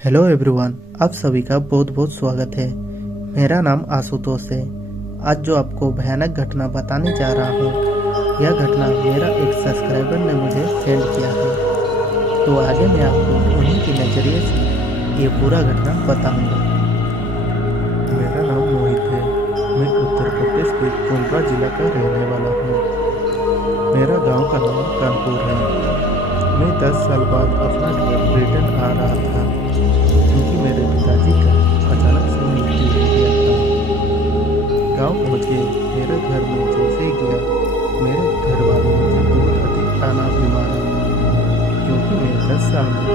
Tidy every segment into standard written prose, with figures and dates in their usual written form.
Hello everyone, आप सभी का बहुत बहुत स्वागत है। मेरा नाम आशुतोष है। आज जो आपको भयानक घटना बताने जा रहा हूँ, यह घटना मेरा एक सब्सक्राइबर ने मुझे सेंड किया है। तो आगे मैं आपको उन्हीं के नज़रिए से ये पूरा घटना बताऊंगा। मेरा नाम मोहित है। मैं उत्तर प्रदेश के कोंडवा जिला का रहने वाला हूँ। मेरा गांव का नाम कानपुर है। मैं 10 साल बाद अपना घर ब्रिटेन आ रहा था, क्योंकि मेरे पिताजी का अचानक से मृत्यु हो गया था। गांव पहुंचे मेरे घर में जैसे ही गया, मेरे घर वालों मुझे बहुत अधिक ताना भी मारा, क्योंकि मैं 10 साल में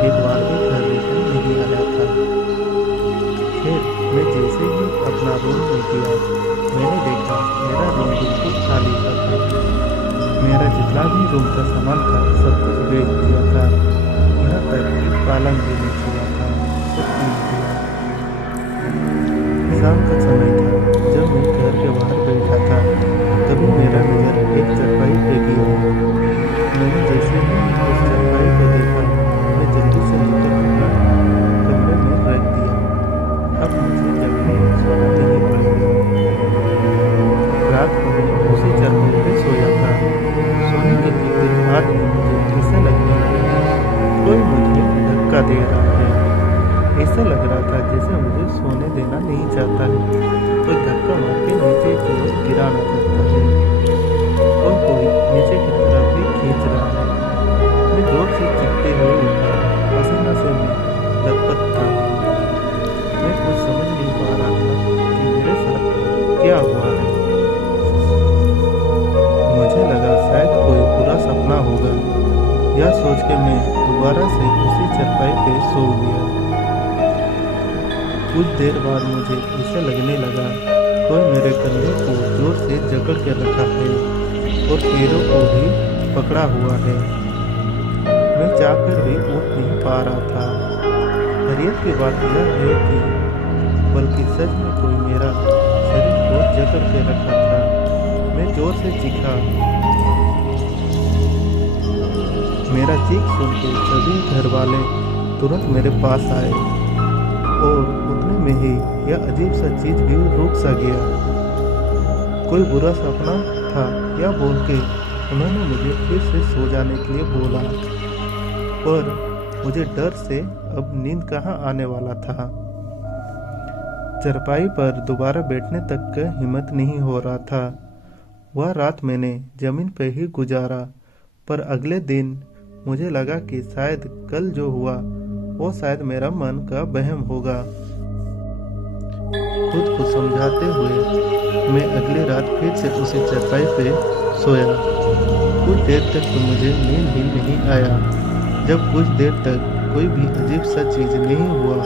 एक बार भी घर रिटर्न नहीं आया था। फिर मैं जैसे ही अपना रूम में गया, मैंने देखा मेरा रूम बिल्कुल खाली था। मेरा जितना भी रूम का सामान था सब कुछ बेच दिया था। यहाँ तक कि पालन भी नहीं हुआ था, सब टूट गया। शाम का समय था, जब मैं घर के बाहर बैठा था, तभी मेरा नजर एक चारपाई पे गया। मैंने जैसे ही उस चारपाई को देखा, मैं जल्दी से लेकर अपना कमरे में रख दिया। अब मुझे जगने सोना नहीं पड़ेगा। रात को मैं उसी चारपाई पे सोया था। सोने के कुछ देर बाद में मुझे ऐसा लगने लगा कोई मुझे धक्का दे रहा है। ऐसा लग रहा था जैसे मुझे सोने देना नहीं चाहता है। कोई धक्का मार के नीचे की ओर गिराना चाहता है और कोई नीचे की तरफ भी खींच रहा है। मैं जोर से चीखते हुए उठा। पसीना से मैं लथपथ था। मैं कुछ समझ नहीं पा रहा था कि मेरे साथ क्या हुआ है। मुझे लगा शायद कोई बुरा सपना होगा। यह सोच के मैं दोबारा से उसी चारपाई पे सो गया। कुछ देर बाद मुझे ऐसा लगने लगा कोई मेरे कंधे को जोर से जकड़ के रखा है और पैरों को भी पकड़ा हुआ है। मैं चाहकर भी उठ नहीं पा रहा था। हैरत की बात यह है कि बल्कि सच में कोई मेरा शरीर को जकड़ के रखा था। मैं जोर से चीखा। मेरा चीख सुन के सभी घर वाले तुरंत मेरे पास आए और उतने में ही यह अजीब सा चीज भी रुक सा गया। कोई बुरा सपना था या बोल के उन्होंने मुझे फिर से सो जाने के लिए बोला, पर मुझे डर से अब नींद कहाँ आने वाला था। चारपाई पर दोबारा बैठने तक का हिम्मत नहीं हो रहा था। वह रात मैंने जमीन पर ही गुजारा, पर अगले दिन मुझे लगा कि शायद कल जो हुआ वो शायद मेरा मन का वहम होगा। खुद को समझाते हुए मैं अगली रात फिर से उसी चारपाई पे सोया। कुछ देर तक तो मुझे नींद ही नहीं आया। जब कुछ देर तक कोई भी अजीब सा चीज नहीं हुआ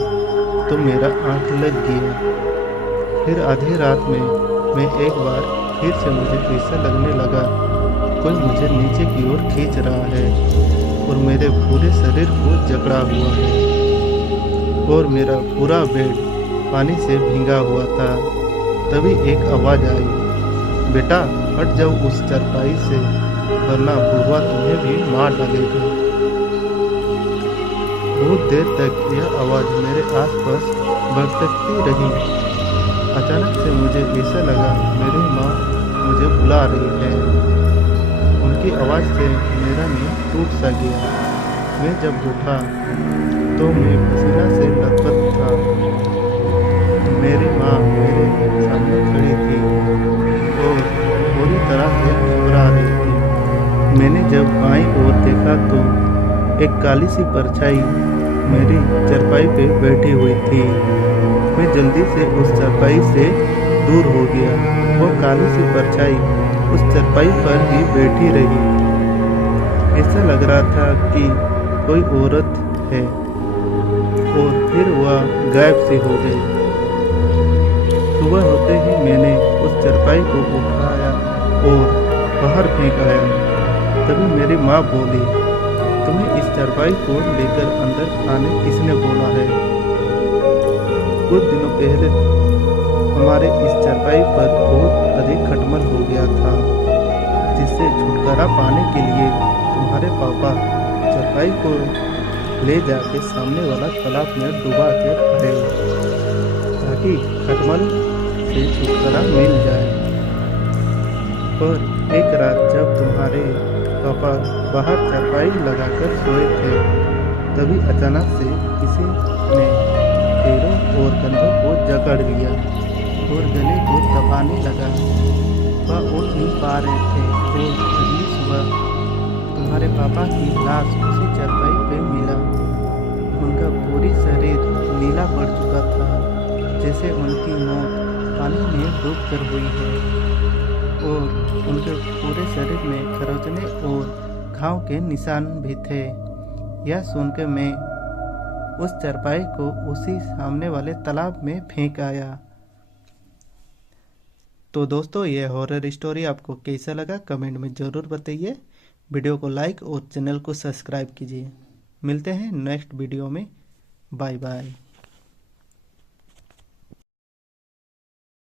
तो मेरा आंख लग गया। फिर आधी रात में मैं एक बार फिर से मुझे ऐसा लगने लगा कोई मुझे नीचे की ओर खींच रहा है और मेरे पूरे शरीर को जकड़ा हुआ है और मेरा पूरा बेड पानी से भीगा हुआ था। तभी एक आवाज आई, बेटा हट जाओ उस चारपाई से, वरना बुढ़वा तुम्हें भी मार डालेगा। बहुत देर तक यह आवाज मेरे आसपास भटकती रही। अचानक से मुझे ऐसा लगा मेरी माँ मुझे बुला रही है। उनकी आवाज से मेरा नींद टूट सा गया। मैं जब उठा तो मैं पसीना से लथपथ था। मेरी माँ मेरे सामने खड़ी थी और पूरी तरह से घबरा रही थी। मैंने जब बाईं ओर देखा तो एक काली सी परछाई मेरी चारपाई पे बैठी हुई थी। मैं जल्दी से उस चारपाई से दूर हो गया। वो काली सी परछाई उस चारपाई पर ही बैठी रही। ऐसा लग रहा था कि कोई औरत है और फिर वह गायब सी हो गई। सुबह होते ही मैंने उस चारपाई को उठाया और बाहर फेंक आया। तभी मेरी माँ बोली, तुम्हें इस चारपाई को लेकर अंदर आने किसने बोला है? कुछ दिनों पहले हमारे इस चारपाई पर बहुत अधिक खटमल हो गया था, जिससे छुटकारा पाने के लिए तुम्हारे पापा चारपाई को ले जाके सामने वाला तालाब में डुबा के रहे ताकि खटमल से छुटकारा मिल जाए। पर एक रात जब तुम्हारे पापा बाहर चारपाई लगाकर सोए थे, तभी अचानक से किसी ने पैरों और कंधों को जकड़ लिया और गले को दबाने लगा। वह उठ नहीं पा रहे थे और अगली सुबह तुम्हारे पापा की लाश उसी चारपाई पे मिला। उनका पूरी शरीर नीला पड़ चुका था, जैसे उनकी मौत पानी में डूब कर हुई है, और उनके पूरे शरीर में खरोंचने और घाव के निशान भी थे। यह सुनकर मैं उस चारपाई को उसी सामने वाले तालाब में फेंक आया। तो दोस्तों, यह हॉरर स्टोरी आपको कैसा लगा कमेंट में ज़रूर बताइए। वीडियो को लाइक और चैनल को सब्सक्राइब कीजिए। मिलते हैं नेक्स्ट वीडियो में। Bye bye.